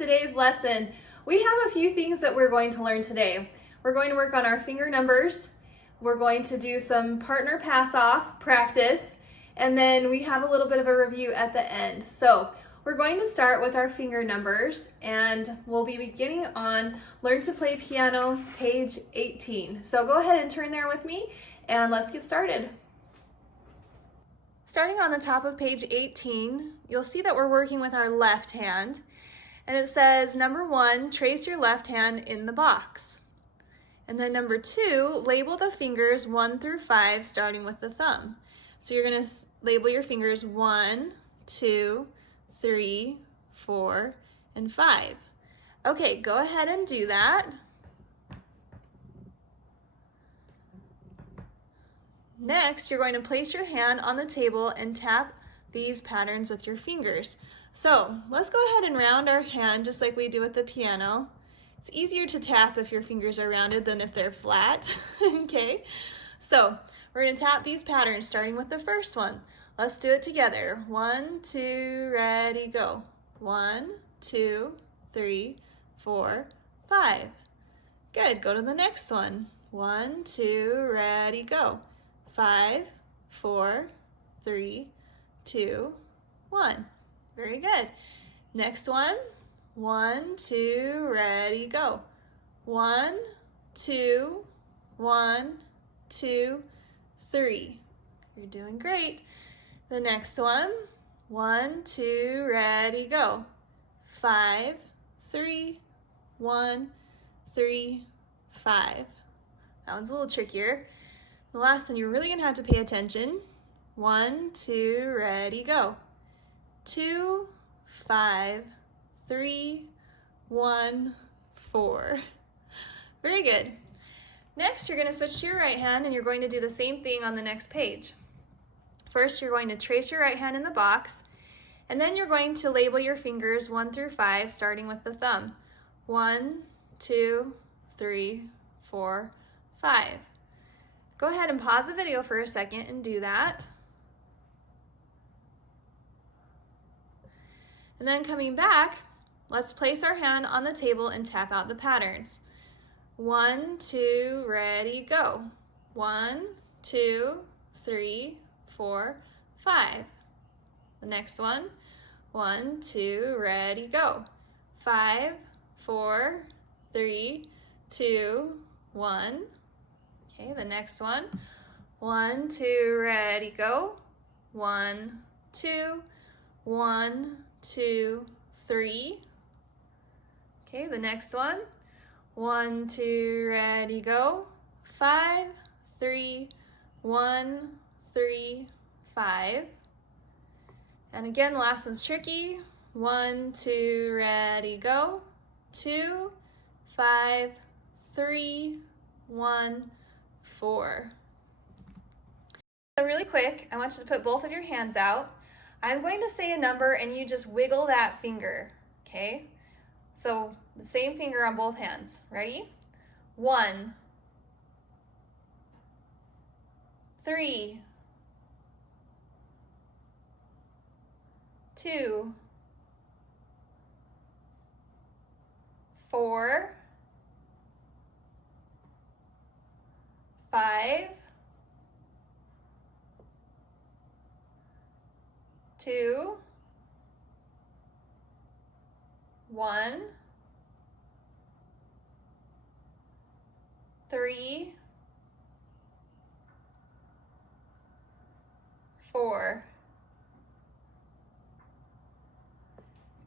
today's lesson. We have a few things that we're going to learn today. We're going to work on our finger numbers. We're going to do some partner pass-off practice, and then we have a little bit of a review at the end. So we're going to start with our finger numbers, and we'll be beginning on Learn to Play Piano, page 18. So go ahead and turn there with me, and let's get started. Starting on the top of page 18, you'll see that we're working with our left hand, and it says number 1, trace your left hand in the box. And then number 2, label the fingers 1 through 5 starting with the thumb. So you're going to label your fingers 1, 2, 3, 4, and 5. Okay, go ahead and do that. Next, you're going to place your hand on the table and tap these patterns with your fingers. So let's go ahead and round our hand just like we do with the piano. It's easier to tap if your fingers are rounded than if they're flat. Okay, so we're going to tap these patterns starting with the first one. Let's do it together. 1, 2, ready, go. 1, 2, 3, 4, 5. Good, go to the next one. 1, 2, ready, go. 5, 4, 3, 2, 1. Very good. Next one. 1, 2, ready, go. 1, 2, 1, 2, 3. You're doing great. The next one. 1, 2, ready, go. 5, 3, 1, 3, 5. That one's a little trickier. The last one, you're really going to have to pay attention. 1, 2, ready, go. 2, 5, 3, 1, 4. Very good. Next, you're going to switch to your right hand and you're going to do the same thing on the next page. First, you're going to trace your right hand in the box, and then you're going to label your fingers 1 through 5, starting with the thumb. 1, 2, 3, 4, 5. Go ahead and pause the video for a second and do that. And then coming back, let's place our hand on the table and tap out the patterns. 1, 2, ready, go. 1, 2, 3, 4, 5. The next one. 1, 2, ready, go. 5, 4, 3, 2, 1. Okay, the next one. 1, 2, ready, go. 1, 2, 1, 2, 3. Okay, the next one. 1, 2, ready, go. 5, 3, 1, 3, 5. And again, the last one's tricky. 1, 2, ready, go. 2, 5, 3, 1, 4. So really quick, I want you to put both of your hands out. I'm going to say a number and you just wiggle that finger, okay? So the same finger on both hands. Ready? 1, 3, 2, 4, 5, 2, 1, 3, 4.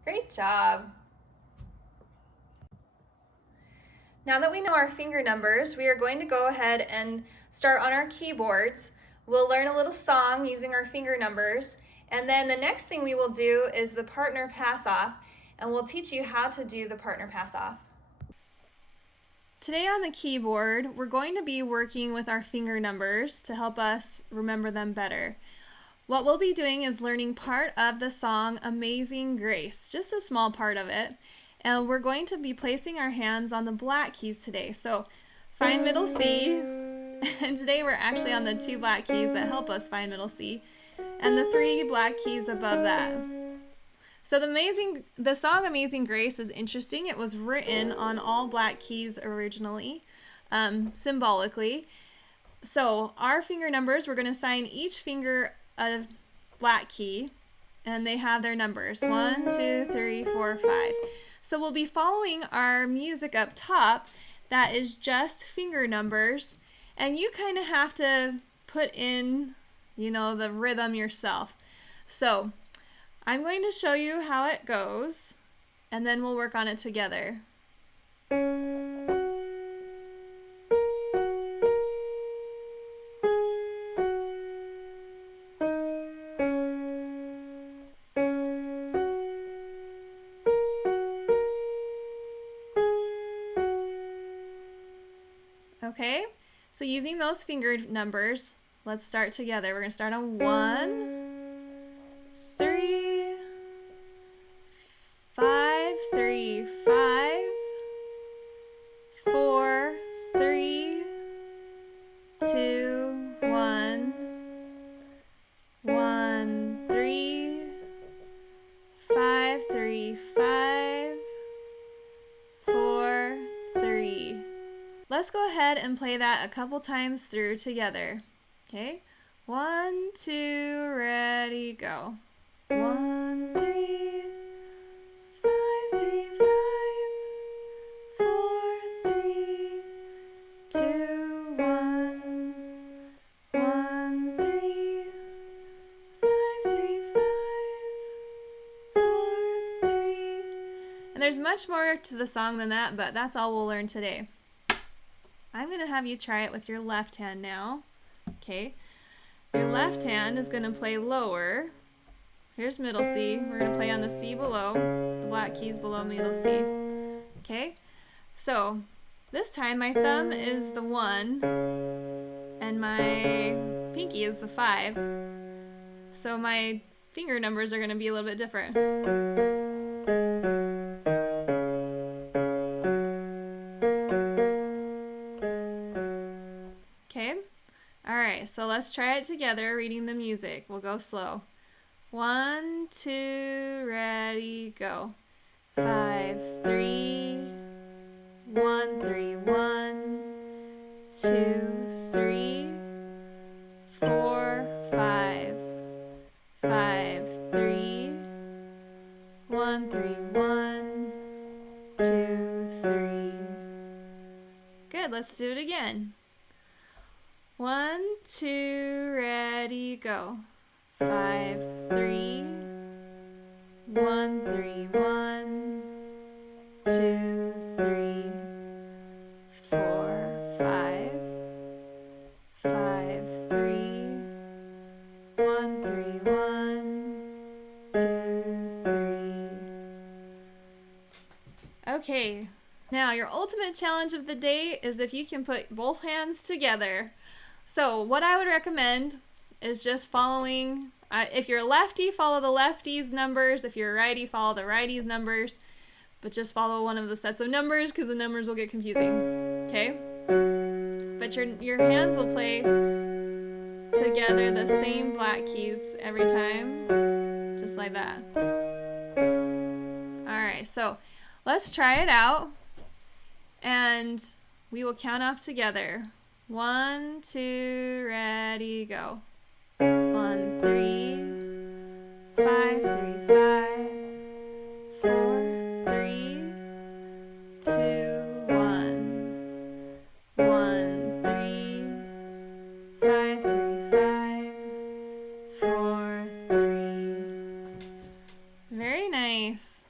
Great job. Now that we know our finger numbers, we are going to go ahead and start on our keyboards. We'll learn a little song using our finger numbers, and then the next thing we will do is the partner pass-off, and we'll teach you how to do the partner pass-off. Today on the keyboard, we're going to be working with our finger numbers to help us remember them better. What we'll be doing is learning part of the song Amazing Grace, just a small part of it. And we're going to be placing our hands on the black keys today. So find middle C, and today we're actually on the 2 black keys that help us find middle C, and the 3 black keys above that. So the song Amazing Grace is interesting. It was written on all black keys originally, symbolically. So our finger numbers, we're going to assign each finger a black key, and they have their numbers, 1, 2, 3, 4, 5. So we'll be following our music up top that is just finger numbers, and you kind of have to put in, you know, the rhythm yourself. So I'm going to show you how it goes, and then we'll work on it together. Okay, so using those finger numbers, let's start together. We're going to start on 1, 3, 5, 3, 5, 4, 3, 2, 1, 1, 3, 5, 3, 5, 4, 3. Let's go ahead and play that a couple times through together. Okay? 1, 2, ready, go. 1, 3, 5, 3, 5, 4, 3, 2, 1, 1, 3, 5, 3, 5, 4, 3. And there's much more to the song than that, but that's all we'll learn today. I'm going to have you try it with your left hand now. Okay, your left hand is going to play lower. Here's middle C. We're going to play on the C below. The black keys below middle C. Okay, so this time my thumb is the 1 and my pinky is the 5. So my finger numbers are going to be a little bit different. Okay, all right, so let's try it together reading the music. We'll go slow. 1, 2, ready, go. 5, 3, 1, 3, 1, 2, 3, 4, 5, 5, 3, 1, 3, 1, 2, 3. Good, let's do it again. 1, 2, ready, go. 5, 3, 1, 3, 1, 2, 3, 4, 5, 5, 3, 1, 3, 1, 2, 3. Okay, now your ultimate challenge of the day is if you can put both hands together. So what I would recommend is just following, if you're a lefty, follow the lefty's numbers. If you're a righty, follow the righty's numbers. But just follow one of the sets of numbers because the numbers will get confusing. Okay? But your hands will play together the same black keys every time. Just like that. Alright, so let's try it out. And we will count off together. 1, 2, ready, go. 1, 3, 5, 3, 5, 4, 3, 2, 1, 1, 3, 5, 3, 5, 4, 3. Very nice.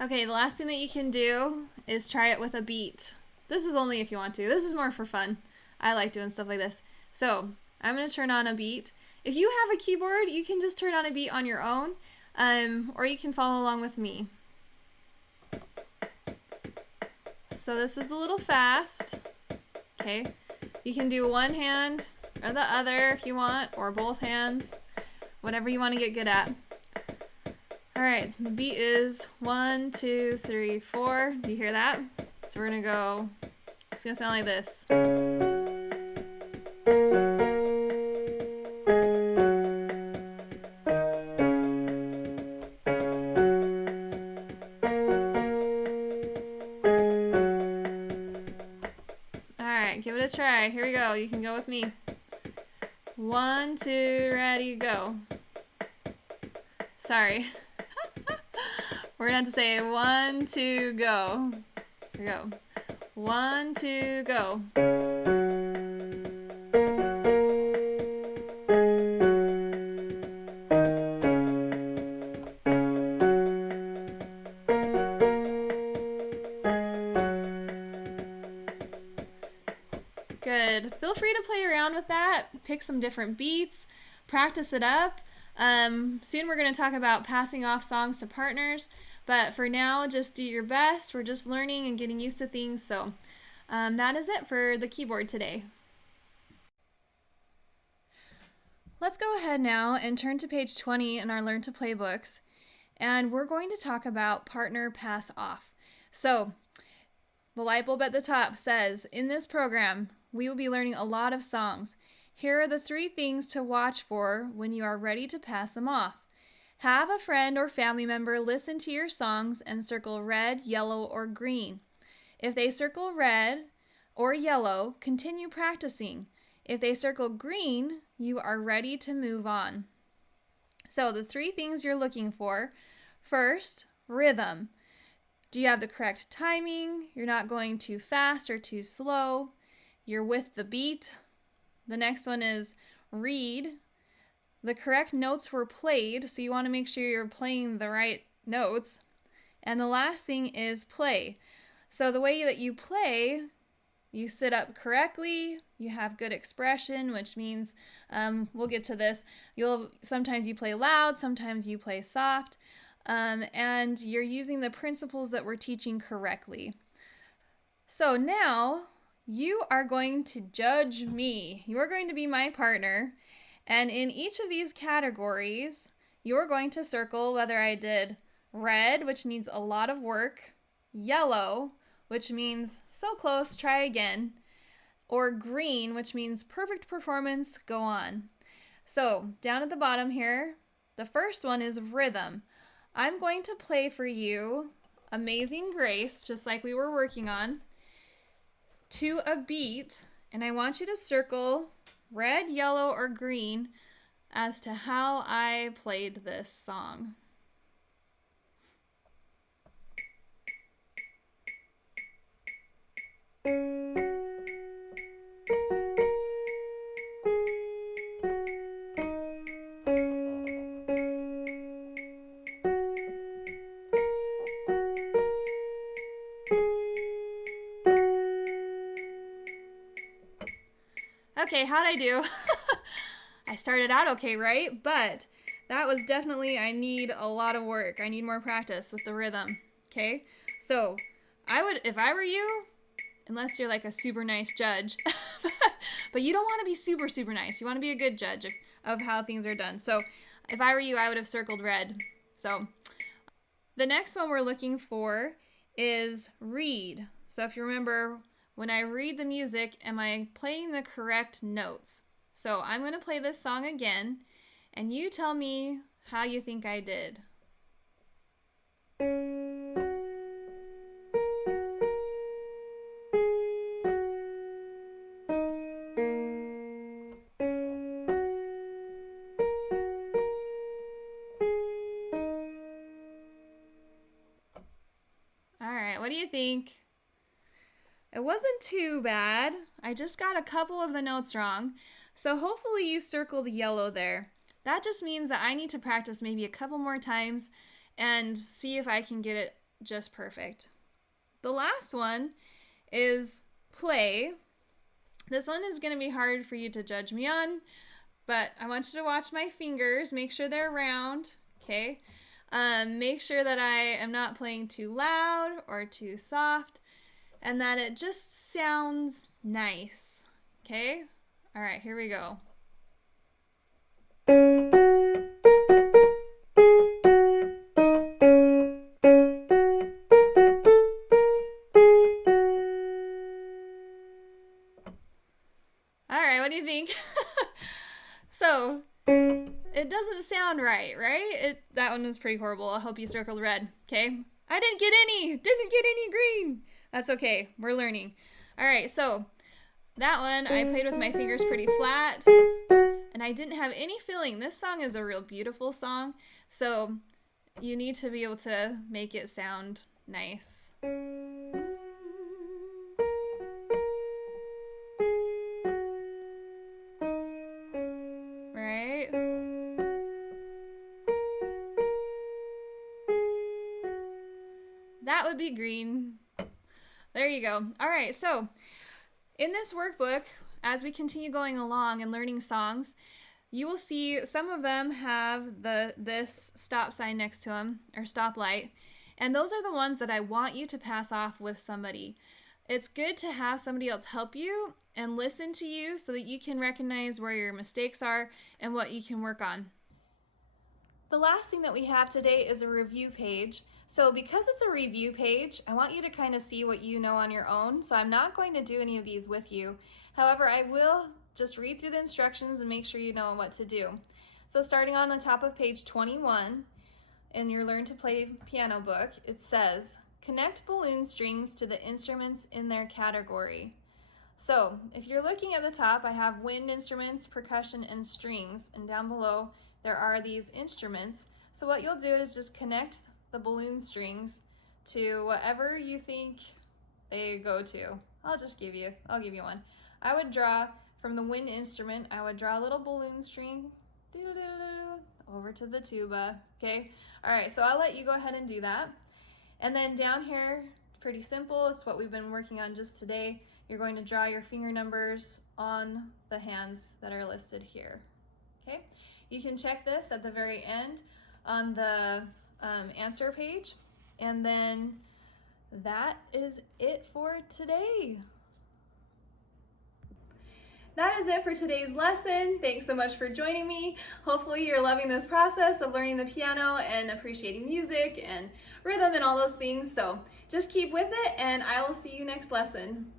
Okay, the last thing that you can do is try it with a beat. This is only if you want to. This is more for fun. I like doing stuff like this. So I'm going to turn on a beat. If you have a keyboard, you can just turn on a beat on your own, or you can follow along with me. So this is a little fast. Okay, you can do one hand or the other if you want, or both hands, whatever you want to get good at. All right, the beat is 1, 2, 3, 4. Do you hear that? So we're gonna go, it's gonna sound like this. it a try. Here we go. You can go with me. 1, 2, ready, go. Sorry. We're gonna have to say 1, 2, go. Here we go. 1, 2, go. Good. Feel free to play around with that. Pick some different beats. Practice it up. Soon we're going to talk about passing off songs to partners. But for now, just do your best. We're just learning and getting used to things. So that is it for the keyboard today. Let's go ahead now and turn to page 20 in our Learn to Play books. And we're going to talk about partner pass off. So the light bulb at the top says, in this program, we will be learning a lot of songs. Here are the 3 things to watch for when you are ready to pass them off. Have a friend or family member listen to your songs and circle red, yellow, or green. If they circle red or yellow, continue practicing. If they circle green, you are ready to move on. So the 3 things you're looking for. First, rhythm. Do you have the correct timing? You're not going too fast or too slow. You're with the beat. The next one is read. The correct notes were played, so you want to make sure you're playing the right notes. And the last thing is play. So the way that you play, you sit up correctly, you have good expression, which means, we'll get to this, sometimes you play loud, sometimes you play soft, and you're using the principles that we're teaching correctly. So now, you are going to judge me. You are going to be my partner. And in each of these categories, you're going to circle whether I did red, which needs a lot of work, yellow, which means so close, try again, or green, which means perfect performance, go on. So down at the bottom here, the first one is rhythm. I'm going to play for you Amazing Grace, just like we were working on, to a beat, and I want you to circle red, yellow, or green as to how I played this song. Okay, how'd I do? I started out okay, right? But that was definitely, I need a lot of work. I need more practice with the rhythm, okay? So I would, if I were you, unless you're like a super nice judge, but you don't want to be super, super nice. You want to be a good judge of how things are done. So if I were you, I would have circled red. So the next one we're looking for is read. So if you remember, when I read the music, am I playing the correct notes? So I'm going to play this song again, and you tell me how you think I did. All right, what do you think? It wasn't too bad. I just got a couple of the notes wrong. So hopefully you circled yellow there. That just means that I need to practice maybe a couple more times and see if I can get it just perfect. The last one is play. This one is going to be hard for you to judge me on, but I want you to watch my fingers. Make sure they're round, okay? Make sure that I am not playing too loud or too soft, and that it just sounds nice, okay? All right, here we go. All right, what do you think? So, it doesn't sound right? That one was pretty horrible. I hope you circled red, okay? I didn't get any green. That's okay, we're learning. All right, so That one, I played with my fingers pretty flat, and I didn't have any feeling. This song is a real beautiful song, so you need to be able to make it sound nice. Right? That would be green. There you go. All right, so in this workbook, as we continue going along and learning songs, you will see some of them have this stop sign next to them, or stop light, and those are the ones that I want you to pass off with somebody. It's good to have somebody else help you and listen to you so that you can recognize where your mistakes are and what you can work on. The last thing that we have today is a review page. So because it's a review page, I want you to kind of see what you know on your own. So I'm not going to do any of these with you. However, I will just read through the instructions and make sure you know what to do. So starting on the top of page 21 in your Learn to Play Piano book, it says, connect balloon strings to the instruments in their category. So if you're looking at the top, I have wind instruments, percussion, and strings, and down below there are these instruments. So what you'll do is just connect the balloon strings to whatever you think they go to. I'll give you one. I would draw from the wind instrument, I would draw a little balloon string over to the tuba, okay? All right, so I'll let you go ahead and do that. And then down here, pretty simple, it's what we've been working on just today. You're going to draw your finger numbers on the hands that are listed here, okay? You can check this at the very end on the answer page, and then that is it for today. That is it for today's lesson. Thanks so much for joining me. Hopefully you're loving this process of learning the piano and appreciating music and rhythm and all those things. So just keep with it, and I will see you next lesson.